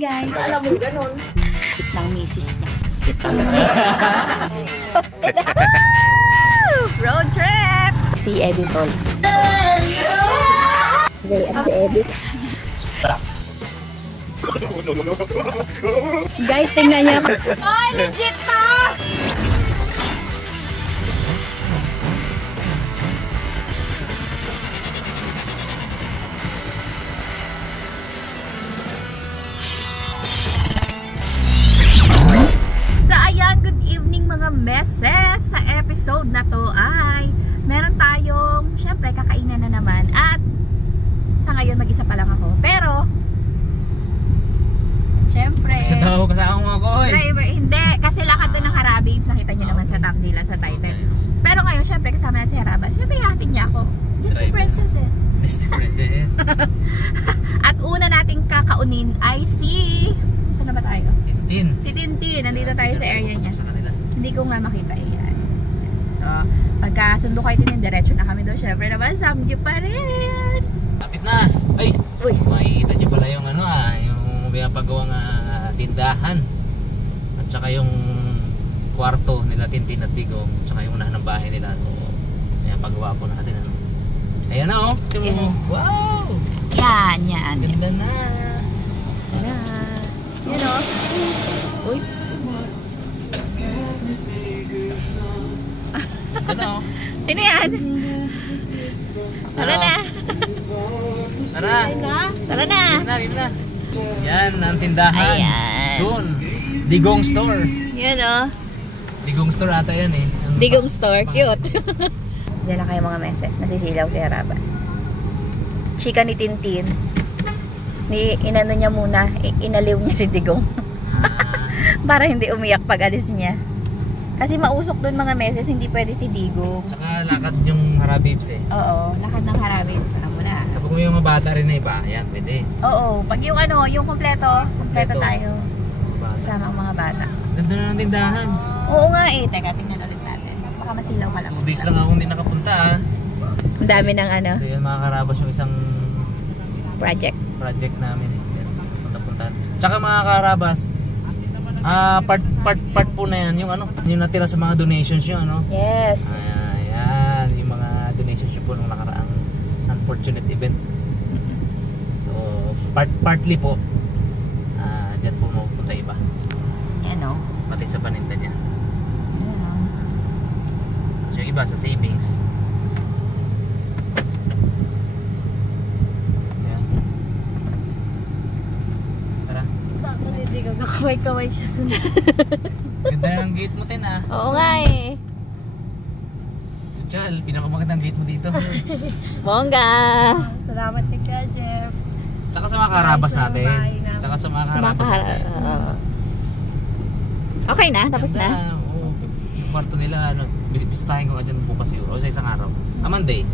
Guys, Alam mo, ganun. ng misis niya. Road trip! Si Eddie Tol. They at the Eddie. Guys, tingnan niya. Oh, legit to! Mga meses, sa episode na to ay meron tayong syempre kakainan na naman at sa ngayon mag-isa pa lang ako pero syempre isa daw kasama ako driver, hindi kasi lakad doon ng Harabibs, nakita nyo naman sa thumbnail sa title, pero ngayon syempre kasama na si Haraba, syempre hatid niya ako Disney Princess Disney Princess. At una nating kakaunin ay si saan na ba tayo? Tintin. Si Tintin, nandito tayo sa area niya. Hindi ko nga makita yan. So, pagkasundo kayo din, diretso na kami doon. Siyempre naman, samgyo pa rin. Lapit na. Ay, uy, makikita nyo pala yung ano yung pinapagawang tindahan. At saka yung kwarto nila Tintin at Digong. At saka yung unahan ng bahay nila. So, ayan, pagawa po natin. Ano. Ayan na oh. Yeah. Wow! Yan, yan. Ganda na. Tara. Yan o. Uy. Ano? Sino yan? Tara na. Tara. Tara na. Game na. Yan ang tindahan. Ayan. Soon. Digong Store. Yan o. Digong Store ata yan eh. Digong Store. Cute. Diyan na kayo mga meses. Nasisilaw si Harabas. Chika ni Tintin. Inano niya muna. Inaliw niya si Digong. Para hindi umiyak pag alis niya. Kasi mausok doon mga meses, hindi pwede si Digong. Tsaka lakad yung Harabibs eh. Oo, lakad ng Harabibs. Alam mo na. Kapag may mga bata rin na iba, yan, pwede. Oo, pag yung ano, yung kompleto tayo. Kasama ang mga bata. Ganda na ng tindahan. Oo nga eh. Teka, tingnan ulit natin. Baka masilaw ka lang. 2 days lang ako hindi nakapunta ah. Ang dami ng ano, So yun, mga Karabas yung isang project namin. Yan, punta-puntahan. Tsaka mga Karabas, part po na yan, yung ano, yung natira sa mga donations yung ano. Yes. Ayan, yung mga donations yung po nung nakaraang unfortunate event. So, partly po, dyan po mapupunta iba. Yan o. Pati sa paninda niya. Yan o. So, yung iba sa savings. Ayan. Tara. Hindi ka kakaway-kaway siya. Ganda ng gate mo tin ah. Oo nga eh. Chal, pinakamagandang gate mo dito. Bongga! Salamat ni Kuya Jeff. Tsaka sa mga Karabas natin. Tsaka sa mga Karabas natin. Okay na? Tapos Ganda, na? Oo. Yung kwarto nila, ano, bisitahin ko ka dyan bukas siguro. O sa isang araw. Monday.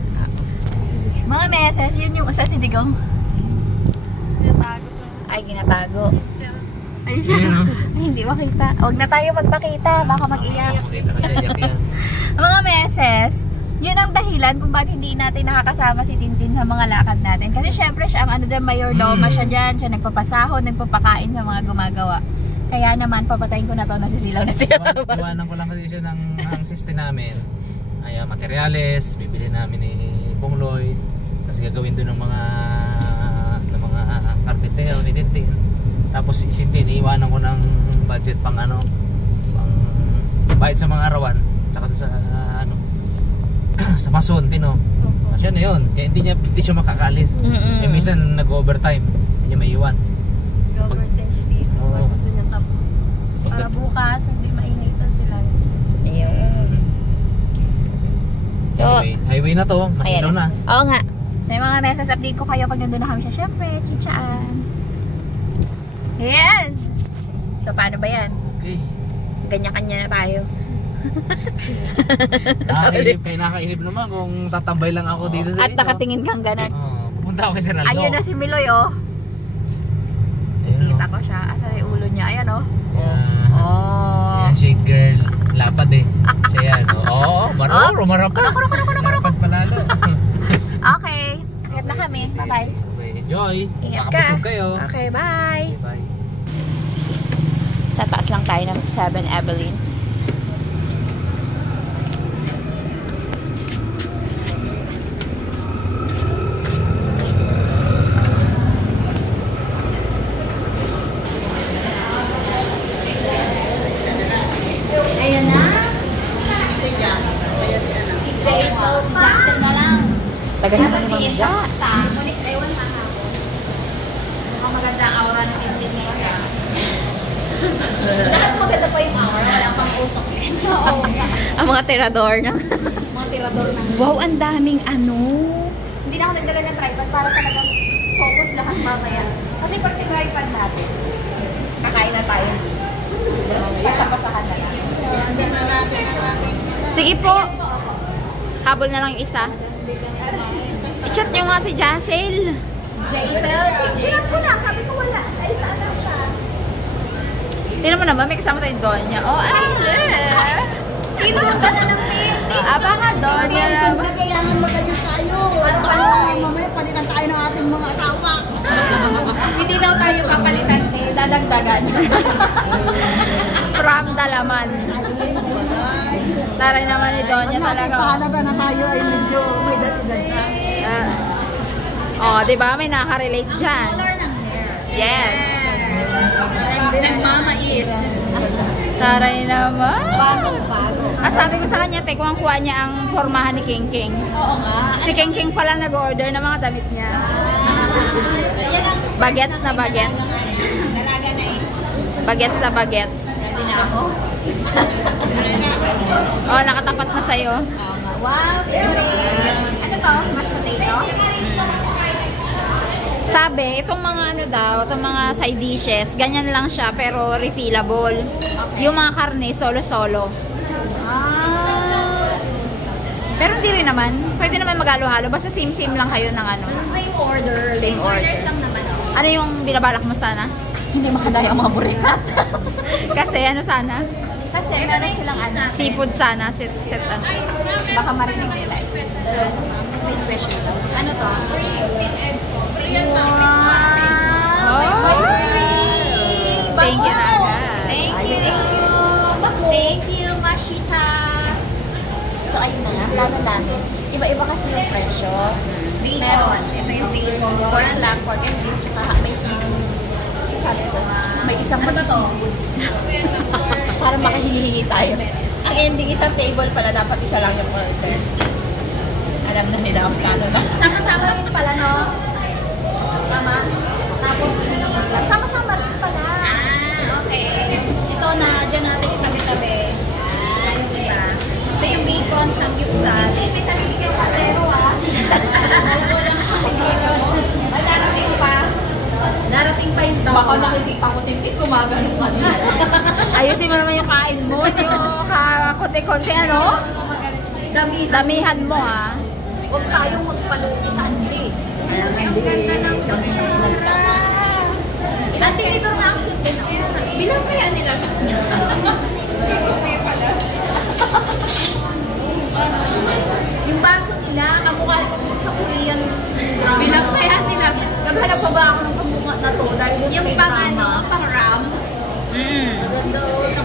Mga meses, yun yung sa si Digong. Tinatago ko. Ay, ginatago. Ay siya. Ayun, no? Ay, hindi makita. Huwag na tayo magpakita. Baka mag-iyak. Makita ka dyan, yan. Mga meses, yun ang dahilan kung bakit hindi natin nakakasama si Tintin sa mga lakad natin. Kasi syempre siya ang ano dyan, mayordomo siya dyan. Siya nagpapasahod, nagpapakain sa mga gumagawa. Kaya naman, papatayin ko na to, nasisilaw na siya. Iwanan ko lang kasi siya ng system namin. Ay, materyales, bibili namin ni Pongloy. Kasi gagawin doon ng mga carpentero ni Tintin. Tapos si Tintin, iiwanan ko ng budget pang ano, pang bayad sa mga arawan. Tsaka sa ano, sa mason din oh. Siya na yun, kaya hindi siya makakaalis. Eh minsan nag-overtime, hindi niya maiwan. Overtime sleep. Oo. Gusto niya tapos. Para bukas, hindi mainitan sila. Ayun. So, highway na to, masinaw na. Oo nga. Sa mga meses, update ko kayo pag nandun na kami siya. Syempre, chichaan. Yes! So, paano ba yan? Okay. Kanya-kanya na tayo. Nakainip naman kung tatambay lang ako dito sa at nakatingin kang ganun. Pupunta ako kay Sir Aldo. Ayun na si Miloy oh. Kita ko siya. Asa yung ulo niya. Ayan oh. Yan si girl. Lapad eh. Siya yan. Oo, marunong pa. Lapad palalo. Okay. Ingat na kami. Bye-bye. Enjoy. Ingat ka. Makabusog kayo. Okay, bye. Bye. Sa taas lang tayo ng 7 Evelyn. Ayan na. Si Jason, si Jackson na lang. Taga naman ni Ma'am Ja. Ngunit ewan mahapon. Mukhang maganda ang aura ng Tintin ngayon. Lahat maganda pa yung aura. Wala pang usok yun. Oo. Ang mga tirador na. Mga tirador ng... Wow, ang daming ano. Hindi na ako nagdala ng tripod para talagang focus lahat mamaya. Kasi pag tripod natin, kakain na tayo. Pasapasahan na lang. Sige po. Habol na lang yung isa. I-chat nyo nga si Jacel. Jaisel, chinat ko na. Sabi ko wala. Ay, saan na siya? Tignan mo naman, may kasama tayong Donya. Oh, ay, Tindoon ka na ng pin. aba nga, Donya. Siyempre, kailangan magkanyos tayo. Mamaya palitan tayo ng ating mga asawa. Hindi daw tayo kapalitan eh. Dadagdagan. From Dalaman. Taray naman ni Donya talaga. Pahalata na tayo ay medyo may dati-dati na. Oh, di ba? May nakaka-relate dyan. Color ng hair. Yes. Nagmamais. Taray naman. Bagong-bago. At sabi ko sa kanya, kuha niya ang formahan ni King King. Oo nga. Si King King pala nag-order ng mga damit niya. Yan ang Bagets na bagets. dalaga na eh. Bagets na bagets. Hindi na ako. Oh, nakatapat na sa'yo. Wow, favorite. Ano to? Mashed potato? Sabi, itong mga ano daw, itong mga side dishes, ganyan lang siya pero refillable. Yung mga karne, solo-solo. Pero hindi rin naman. Pwede naman mag-halo-halo. Basta same-same lang kayo ng ano. Same order. Same order. Orders lang naman ako. Ano yung binabalak mo sana? Hindi makadaya ang mga burikat. Kasi ano sana? Kasi meron silang ano. Seafood sana. Set ano. Baka marinig nila. May special. Ano to? Free steam egg ko. Free yan Oh! Thank Thank you, Naga. Thank you. Thank you, Mashita. So, ayun na nga. Plano namin. Iba-iba kasi yung presyo. Meron. Ito yung bacon. Pork lang, pork and beef. Tsaka may seafoods. So, sabi ko, may isang mag-seafoods. Para makahingi-hingi tayo. Ang ending isang table pala, dapat isa lang yung order. Alam na nila ang plano na. Sama-sama rin pala, no? Tama? Tapos, sama-sama rin pala. Okay. Ito na, dyan natin itabi-tabi. Yung iba. Ito yung bacon, samgyupsal. May sarili kang patero, Dalawa lang hindi ko. Darating pa. Darating pa yung tao. Baka nakikita ko tintin, gumagano ka na. Ayusin mo naman yung kain mo. Yung konti-konti ano? Damihan mo Huwag tayong magpaluti sa anli. Kaya hindi kami nagtama. Ang tinidor na ako yung bilang kaya nila. Yung baso nila, kamukha yung sa Korean drama. Bilang kaya nila. Naghanap pa ba ako ng kamukha na to? Dahil yung pang ano, pang ram.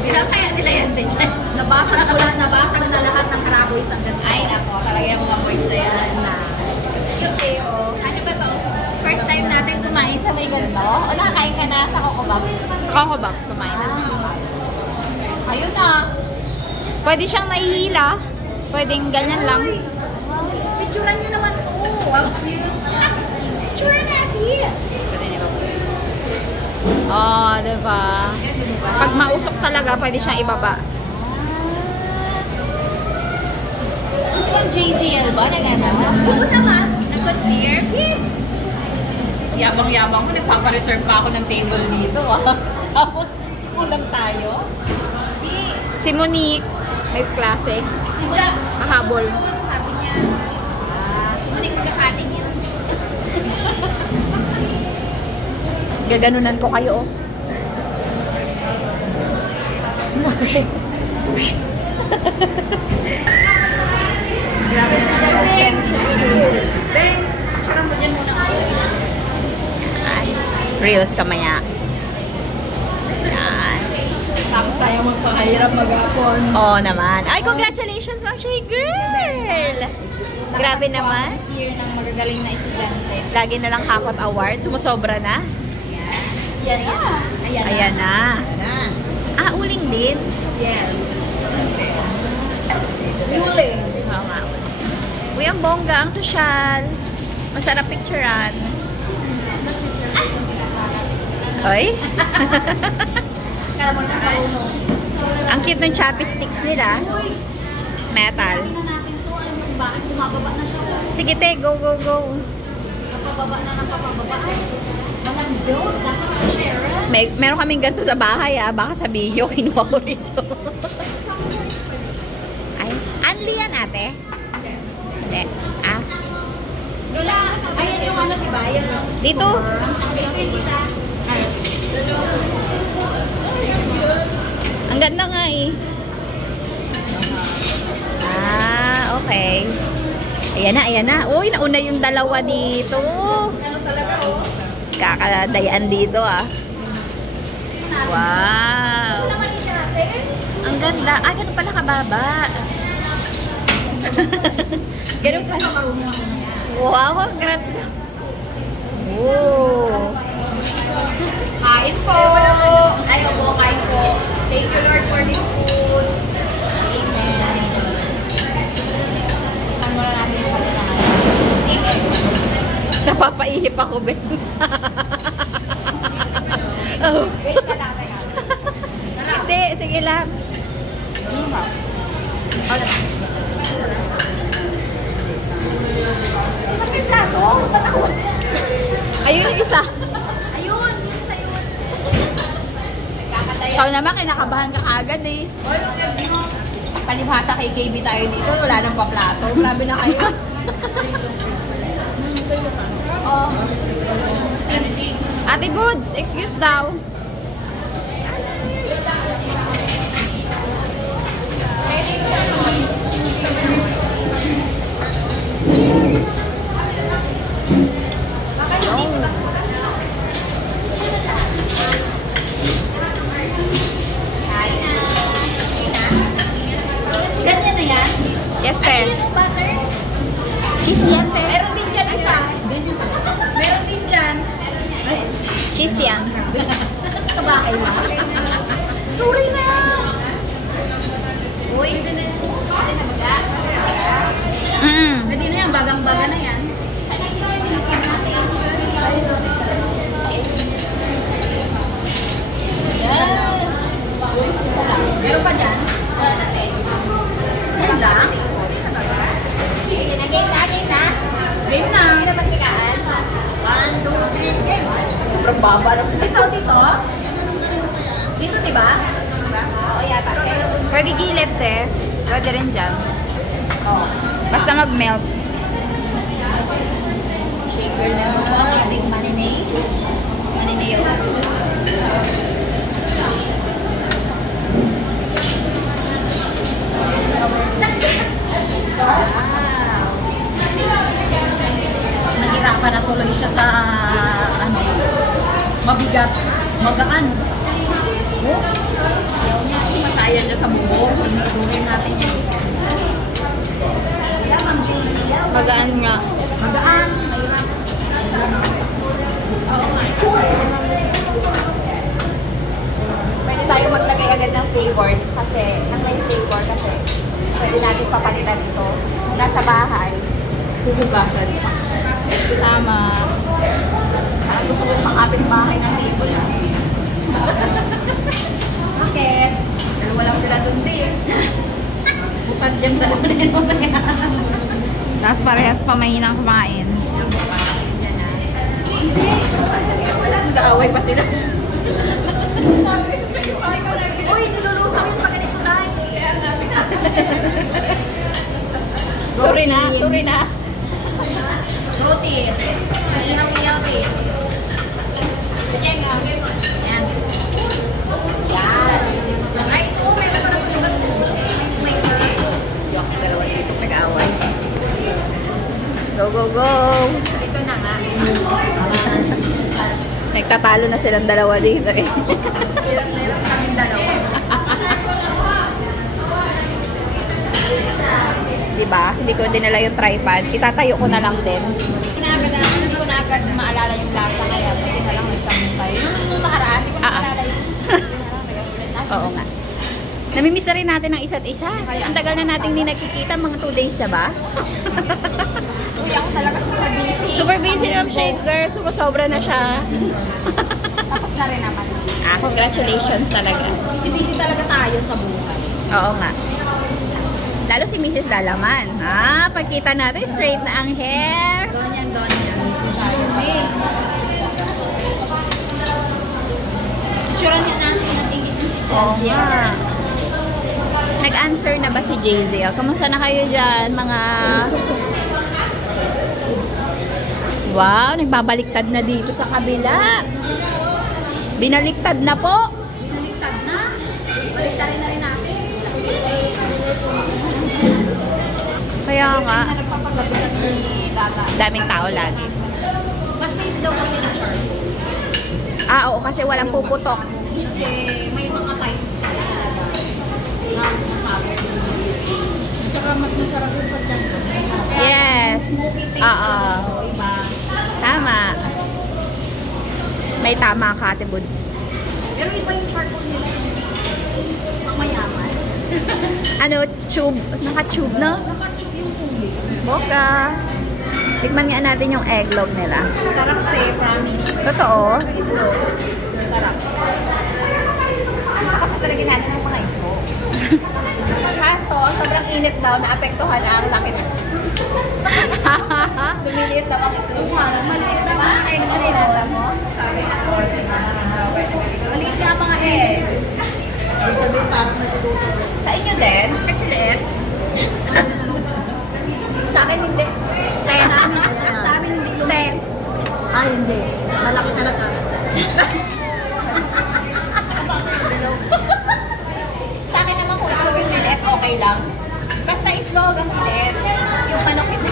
Bilang kaya nila yan din dyan. Nabasag na lahat ng karaboy sa ganda. Ay, ako. Talagang mga boys na yan na. Yung Teo. Ano ba to? First time natin kumain sa may ganito? O nakakain ka na sa Kokobak? Sa Kokobak, kumain na. Ayun na. Pwede siyang nahihila. Pwedeng ganyan lang. Picturean nyo naman to. Picturean natin. Oh, diba? Pag mausok talaga, pwede siyang ibaba. Mas pang JZL ba? Nag-ano? Oo naman. Nag-confirm? Yes. Yabang-yabang ko. Nagpapareserve pa ako ng table dito. Tapos, kulang tayo. Si Monique, may klase. Si Jack. Kahabol. Sabi niya. Si Monique magkakating yun. Gaganunan ko kayo, Grabe na lang. Ben, picturean mo dyan muna ako. Reels kamaya. Yan. sayang magpakahirap mag-apon. Oo naman. Ay, congratulations, Ma'am Shay Girl! Grabe naman. This year ng magagaling na estudyante. Lagi na lang Kakot Award. Sumusobra na. Yan na. Ayan na. Ah, uling din? Yes. Uling. Oo nga. Uy, ang bongga, ang sosyal. Masarap picturean. Oy? Ang cute ng chopsticks nila. Metal. Tingnan natin to. Alam mo bakit bumababa na siya? Sige, te. Go, go, go. Papababa na ng papababa. Walang joke. Share. Meron kaming ganito sa bahay, ah. Baka sa video, kinuha ko rito. Ay, Anli yan, ate? Hindi. Ah. Lola, ayan yung ano, diba? Yan yung... Dito? Dito yung isa. Ang ganda nga eh. Ah, okay. Ayan na, ayan na. Uy, nauna yung dalawa dito. Ano talaga, oh? Kakadayaan dito, ah. Wow. Ang ganda. Ah, ganun pala kababa. Ganun pala. Wow, congrats. Oh. Kain po! Ay, opo, kain po. Thank you, Lord, for this food. Amen. Saan mo na natin yung pagkakain? Amen. Napapaihip ako, Ben. Oh. Wait ka lang, teka. Hindi, sige lang. Ba't may plato? Ba't ako? Ayun yung isa. Ayun, yun sa yun. Ikaw naman, kinakabahan ka agad eh. Palibhasa kay KB tayo dito, wala nang paplato. Grabe na kayo. Ate Buds, excuse daw. Ganyan na yan? Yes, te. Ay, yun o, butter? Cheese yan, te. Meron din dyan isa. Meron din dyan. Cheese yan. Sa bahay lang. Sorry na! Uy, ito na baga. Pwede na yan, bagang-baga na yan. Isa lang. Meron pa dyan? Wala natin. Isa lang? Game na. Game na. Hindi na magkikaan. 1, 2, 3, game. Sobrang baba lang. Dito. Dito, diba? Oo, yata. Pwede gilid, te. Pwede rin dyan. Oo. Basta mag-melt. Shaker na mo ang ating mayonnaise. Nahirapan na tuloy siya sa mabigat, magaan. Oh, ayaw niya. Masaya niya sa bubong. Inutuloy natin yan. Magaan nga. Magaan, mahirap. Oo nga. Pwede tayo maglagay agad ng flavor kasi pwede natin papalitan ito. Nasa bahay, huhugasan pa. Tama. Parang gusto ko pang kapit-bahay ng table na. Bakit? Dalawa lang sila dun din. Bukad yung dalawa na yun. Tapos parehas pa mahinang kumain. Nag-aaway pa sila. Uy, nilulusaw yung pag ganito na. Sorry na. Gotis. Iyaw-iyaw din. Ganyan nga. Yan. Yan. Ay, ito. May pala po naman. May Yung dalawa dito nag-away. Go, go, go! Ito na nga. Nagtatalo na silang dalawa dito eh. Hirap kaming dalawa. Diba? Hindi ko dinala yung tripod. Itatayo ko na lang din. Hindi ko na agad maalala yung lasa kaya pwede na lang isang tayo. Nung nakaraan, hindi ko na maalala yung Oo nga. Namimiss na rin natin ang isa't isa. Ang tagal na natin hindi nakikita, mga 2 days na ba? Uy, ako talaga super busy. Super busy ng shake girl. Sobra na siya. Tapos na rin naman. Congratulations talaga. Busy-busy talaga tayo sa buhay. Oo nga. Lalo si Mrs. Lalaman. Pagkita natin, straight na ang hair. Donyan. Sure niya Nancy na tingin si Chelsea. Oo nga. Nag-answer na ba si Jay-Z? Kamusta na kayo dyan, mga... Wow, nagbabaliktad na dito sa kabila. Binaliktad na po. Baliktad na. Baliktarin na rin natin. Kaya nga, Nagpapagabitan ni Gaga. daming tao lagi. Mas safe daw kasi na charcoal. Oo, kasi walang puputok. Kasi may mga times kasi talaga na sumasabot. Tsaka mas masarap yung pagdyan. Yes. Smoky taste Oo. iba. Tama. May tama ka, Ate Buds. Pero iba yung charcoal nila. Ang mayaman. Ano, tube. Naka-tube, no? Nakatube yung tubig. Boka. Tikman nga natin yung egglog nila. Sarap kasi, promise. Totoo. Itlog. Sarap. Gusto kasi talaga natin ng mga itlog. Kaso, sobrang init daw, naapektuhan ang laki. Lumiliit daw ang itlog. Maliit daw ang egg. Malinasa mo? Maliit ka mga eggs. Sabihin parang nagluto. Sa inyo din? Excellent. Sa akin hindi. Sa amin hindi lumit. Ay, hindi. Malaki talaga. Sa akin naman kung itlog yung liit, okay lang. Basta itlog ang liit. Yung manok hindi.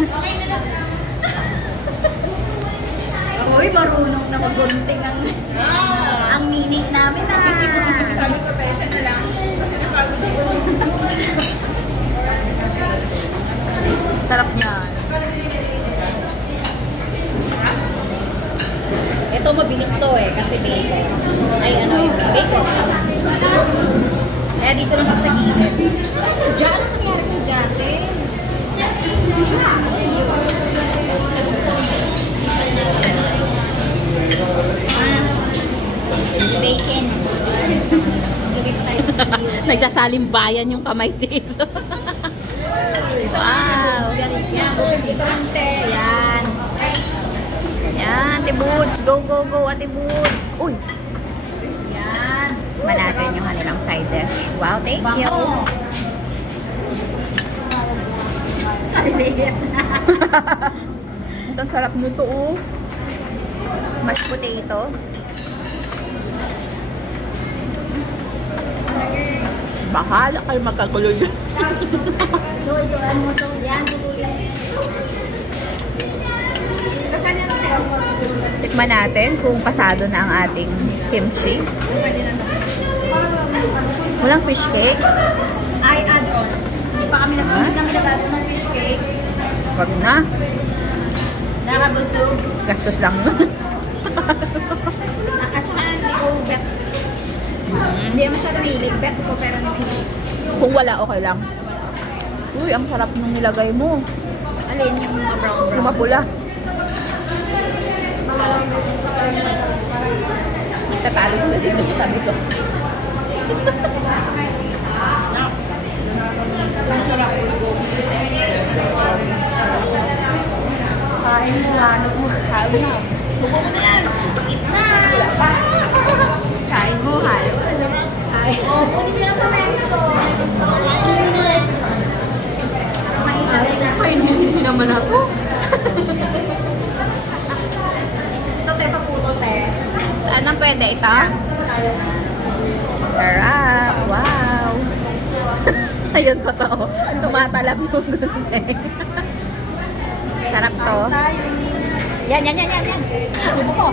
Okay na lang. Uy, marunong na magunting ang nining namin na. Sabi ko, pesa na lang. Kasi napagod ako. Sarap niyan. Ito mabilis to kasi bacon. Ay ano yung bacon. Kaya dito lang siya sa gilid. Kasi dyan, ano nangyari kung Jase? Bacon. Gagawin pa tayo sa gilid. Nagsasalimbayan yung kamay dito. Wow. Yan, ito ante. Yan. Yan, Ate Buds. Go, go, go, Ate Buds. Uy. Yan. Malapin yung kanilang side dish. Wow, thank you. Ang sarap nito, oh. Mashed potato. Bahala kayo magkagulo yan. Ano mo to? Yan, tutuloy. Kasi yan natin. Tikman natin kung pasado na ang ating kimchi. Pwede na natin. Walang fish cake. Ay, add-on. Hindi pa kami nag-add ng fish cake. Wag na. Nakabusog. Gastos lang nun. At saka hindi ko bet. Hindi masyado mahilig. Bet ko pero namihilig. Kung wala, okay lang. Uy, ang sarap nung nilagay mo. Alin yung mga brown. Yung mapula. Nagtatalo sila dito sa tabi ko. Ang sarap. Kain mo nga. Kain na. Ayan. Eat na. Wala pa. Kain mo. Kain mo. Ay. Oh, kunin nyo lang sa meso. Kainin naman ako. Ito tayo paputol tayo. Saan na pwede ito? Sarap. Wow. Ayun, totoo. Tumatalab yung gunting. Sarap to. Yan. Subo ko.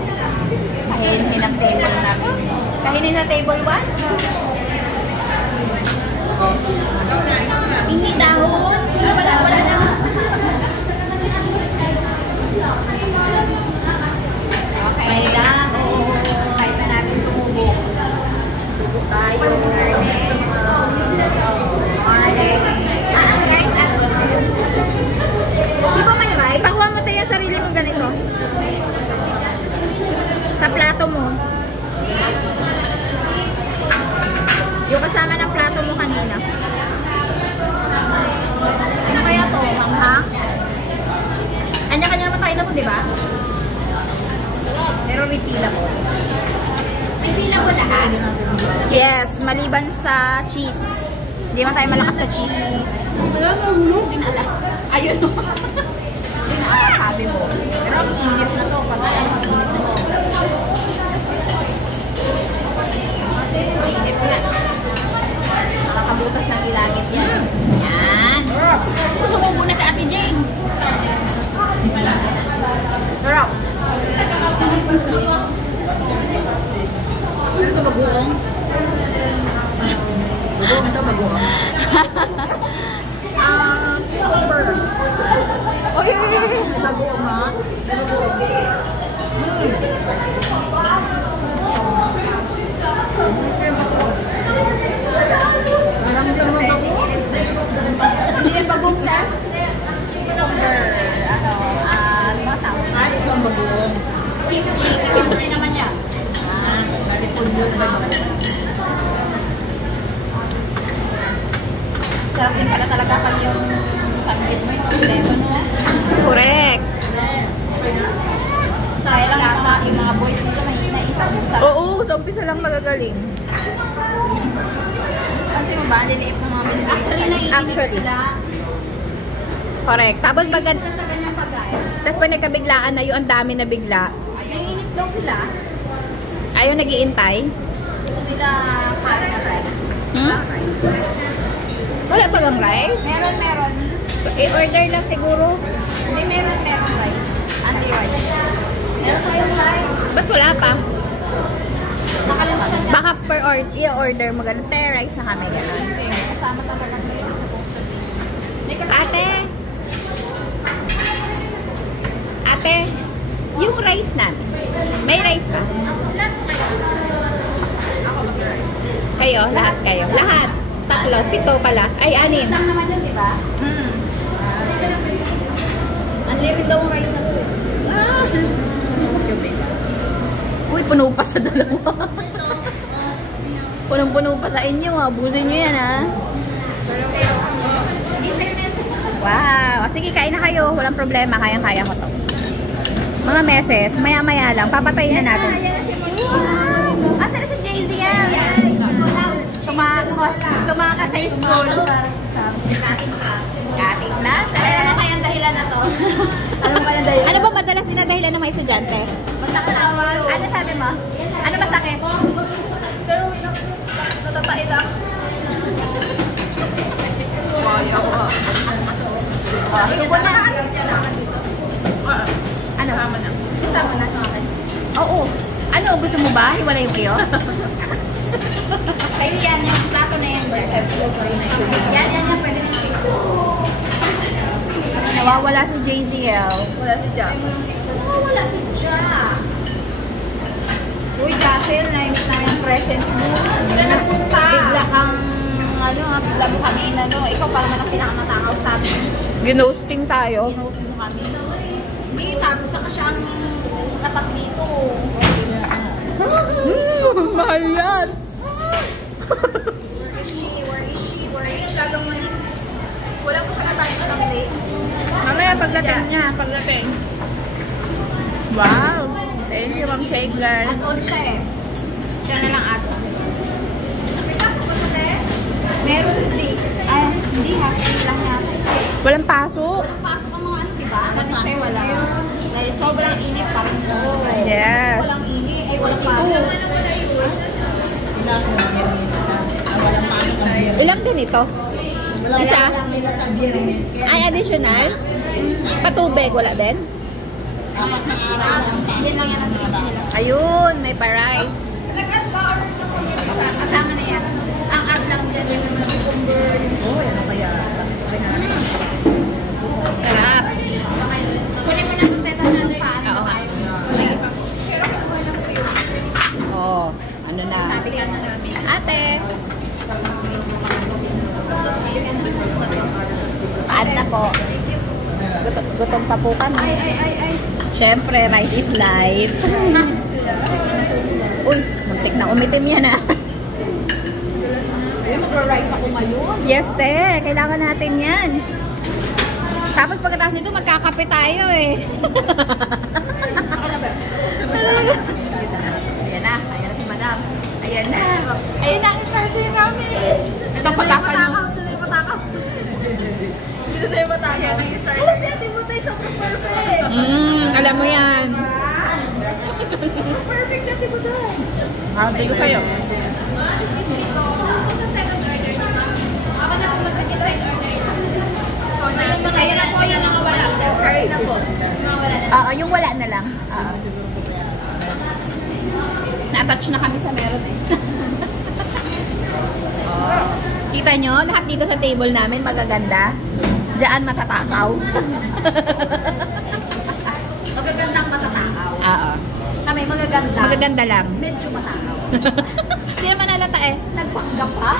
Kahinin ang table namin. Kahinin na table 1. Hindi dahon. Wala lang. Okay lang. Kaya na natin tumubok. Subok tayo. Di ba may rice? Pakuha mo tayo sarili mo ganito. Sa plato mo. Yung kasama ng plato mo kanina. Ano kaya to? Manghang? Kanya-kanya naman tayo na to, di ba? Pero refillable. Refillable lahat? Yes, maliban sa cheese. Hindi man tayo malakas sa cheese. Hindi na alam. Ayun o. Hindi na alam sabi mo. Pero ang init na to. Pag ang init na to. Ang init na. Nakakabutas ng ilagit yan. Yan. Sumubo na si Ate Jane. Sarap. Ano ito bagoong? Bagoong ito bagoong. Super. Oy, May bagoong ha? May bagoong. Marami din naman bagoong. hindi yung bagong ka? Ano ba tawag? Ito ang bagoong. Kimchi. Kimchi naman yan. Sarap din pala talaga pag yung samgit mo yung problema, no? Correct. Kaya lang lasa, yung mga boys dito mahina isang sa. Oo, sa umpisa lang magagaling. Kasi ba, liliit ng mga binigay. Actually. Sila. Correct. Tapos pag, Sa kanyang pagkain. tapos pag nagkabiglaan na yung ang dami na bigla, Naiinit daw sila. ayaw nag-iintay. Gusto nila kain na rice. Hmm? Wala pa bang rice? Meron. I-order lang siguro. Hindi, meron rice. Anti-rice. Meron tayong rice. Ba't wala pa? Nakalimutan niya. Baka per i-order mo ganun. Te, rice na kami ganun. Hindi, kasama talaga nila sa poster. Ate! Ate! Yung rice namin. May rice pa? Kayo? Lahat kayo? Lahat? Tatlo? Pito pala? Ay, 6. Lang naman yun, di ba? Unlimited daw ang rice na to. Uy, puno pa sa dalawa. Punong-puno pa sa inyo. Abusin nyo yan, ha? Wow! O, sige, kain na kayo. Walang problema. Kayang-kaya ko to. Mga meses, maya-maya lang. Papatayin na natin. Ah, sila si Jay-Z yan. Tumakas sa school. Cutting class. Ano kayang dahilan na to? Ano ba madalas dinadahilan ng mga estudyante? Masakit na ako. Ano sabi mo? Ano masakit? Sir, natatain lang. Subo na. Ano? Tama na. Oo. Ano? Gusto mo ba? Hiwala yung iyo? Sa'yo yan, yung plato na yan. Yan, pwede rin siya. Nawawala si JZL. Wala si Jack. Wala si Jack. Uy, Dachil, na-miss namin ang presence mo. Sila napunta. Bigla kang, bigla mo kami inano. Ikaw pa naman ang pinakamatakaw sa amin. Ginosting tayo. Ginost mo kami. Hindi, sabi sa kasyang natat dito. Mahal yan. Where is she? Wala ko siya tayo ng date. Mamaya pagdating niya. Wow. Thank you, Ma'am Shagler. Add-on siya eh. Siya na lang add-on. May pasok ba sa te? Meron hindi. Ay, hindi ha. Hindi lang yata. Walang pasok. Pasok ang mga ano, diba? Kasi wala. Dahil sobrang init pa rin to. Yes. Walang init. Ay, walang pasok. Ilang din ito? Isa? Ay, additional? Patubig, wala din? Yan lang yan ang tiis nila. Ayun, may pa-rice. Nag-add ba or kasama na yan? Ang add lang Sarap. Kunin mo na itong teta na paano Oo. tayo. Oh, ano na? Sabi ka na namin. Ate! Paan na po. Gutom pa po kami. Siyempre, rice is life. Uy, muntik na umitim yan ah. Mag-rice ako ngayon. Yes, te. Kailangan natin yan. Tapos pagkatapos nito, magkakape tayo eh. Ayan na. Ayan na si madam. Ayan na. Ayun na, i-survey namin. Ito patakaw. Ito na yung patakaw. Dito na yung patakaw. Alam niya, di mo tayo sobrang perfect. Alam mo yan. Perfect na, di mo tayo. Sabi ko sa'yo. Ako na po mag-decide order. Kaya na po, yan ang wala. Kaya na po. Yung wala na lang. Na-attach na kami sa meron eh. Kita nyo, lahat dito sa table namin magaganda. Diyan matatakaw. Magagandang matatakaw. Oo. Kami magaganda. Magaganda lang. Medyo matakaw. Hindi naman nalata eh. Nagpanggap pa.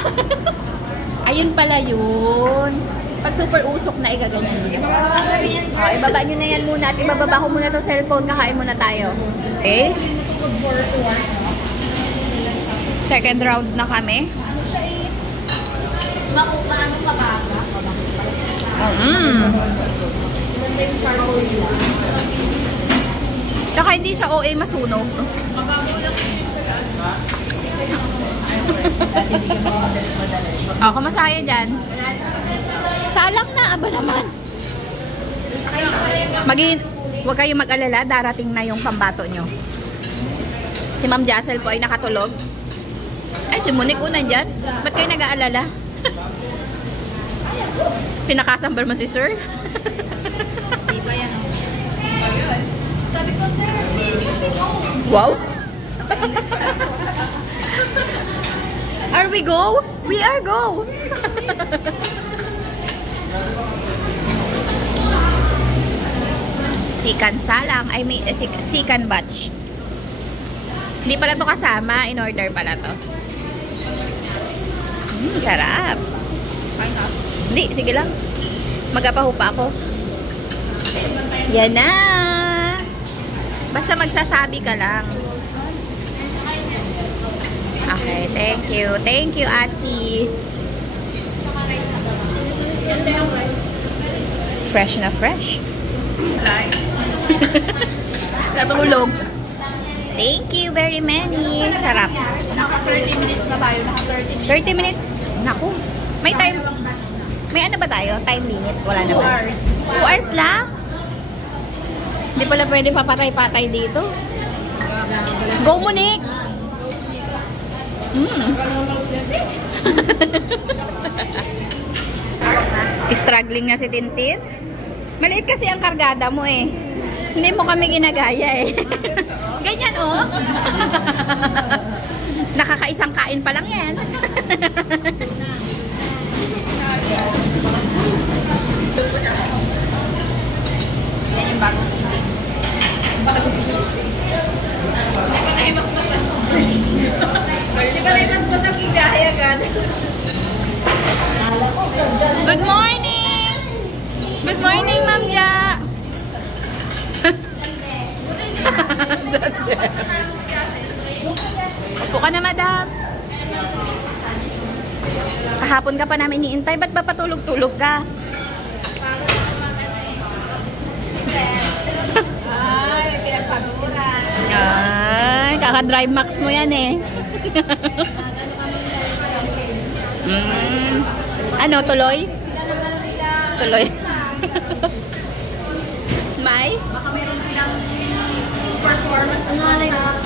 Ayun pala yun. Pag super usok na, igaganyan nyo. Ibaba nyo na yan muna at ibababa ko muna itong cellphone. Kakain muna tayo. Okay? Second round na kami. Ano siya eh? Maano mabaga. Maganda yung charcoal nila. Tsaka hindi siya OA masunog. Kamasaya dyan. Salang na, aba naman. Huwag kayong mag-alala, darating na yung pambato nyo. Si Ma'am Jassel po ay nakatulog. Ay, si Monique ko nandyan. Ba't kayo nag-aalala? Pinakasambar mo si Sir? Di ba yan? Sabi ko, sir, Wow! Are we go? We are go! Sikan salang. I mean, sikan batch. Hindi pala to kasama. In order pala to. Sarap. Hindi, sige lang. Magapaho pa ako. Yan na! Basta magsasabi ka lang. Okay, thank you. Thank you, Atsi. Fresh na fresh. Natulog. Thank you very many. Sarap. naka 30 minutes na tayo. Naka 30 minutes. 30 minutes. Naku. May time. May ano ba tayo? Time limit? Wala na 2 ba? hours. 2 hours lang? Hindi pala pwede papatay-patay dito. Go, Monique! Struggling na si Tintin. Maliit kasi ang kargada mo eh. Hindi mo kami ginagaya eh. Ganyan oh. Nakakaisang kain pa lang yan. Yan yung bagong eating. Bagong eating. Di pa naimasmas ang Di pa naimasmas ang kigahe agad. Good morning! Good morning, Ma'am Ja! Upo ka na, madam. Kahapon ka pa namin iniintay. Ba't ba patulog-tulog ka? Ay, may pinagpaguran. Ay, kaka-drive max mo yan eh. Ano, tuloy? Tuloy. May? Baka meron silang performance sa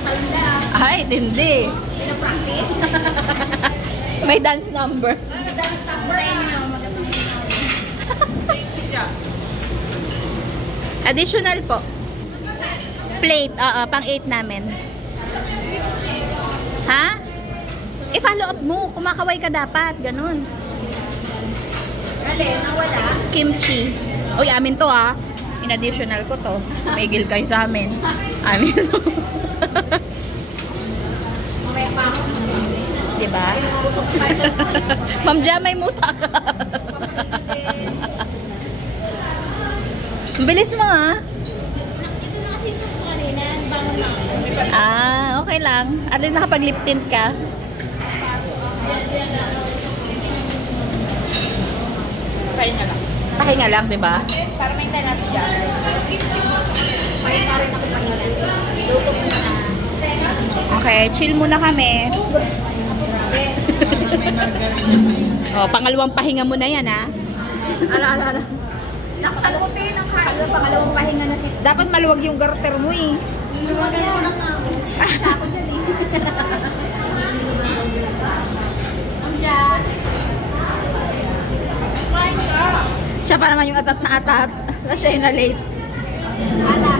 salda. Ay, hindi. Pinapractice. May dance number. Dance number nyo. Additional po. Plate, pang 8 namin. Ha? I-follow up mo. Kumakaway ka dapat. Ganun. Alin, nawala. Kimchi. Uy, amin to ah. In-additional ko to. Migil kayo sa amin. Amin to. Mamaya pa ako. Diba? Ma'am Jam, may muta ka. Ang bilis mo ah. Ito na kasi sa kanina. Bangon na ako. Ah, okay lang. At least nakapag-lip tint ka. Pahinga lang. Pahinga lang, diba? Para may tayo natin dyan. Pahinga rin ako pahinga. Luto mo na. Okay, chill muna kami. Oh, pangalawang pahinga mo na yan, ha? Ala. Nakasalutin ang kaya. Pangalawang pahinga na si... Dapat maluwag yung garter mo, eh. Luwagyan mo na nga ako. Isa ako dyan eh. Ang dyan. Kain ka. Siya pa naman yung atat na atat. Tapos siya yung na-late. Ala.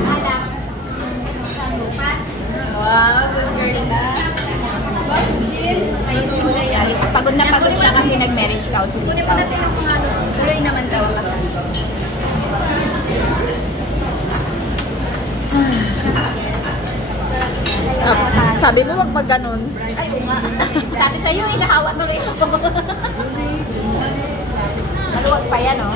Wow, good girl na. Pagod na pagod siya kasi nag-marriage counseling. Kunin pa natin yung mga ano. Tuloy naman daw. Sabi mo wag mag-ganon. Ay, uma. Sabi sa'yo, inahawa tuloy ako. Maluwag pa yan, oh.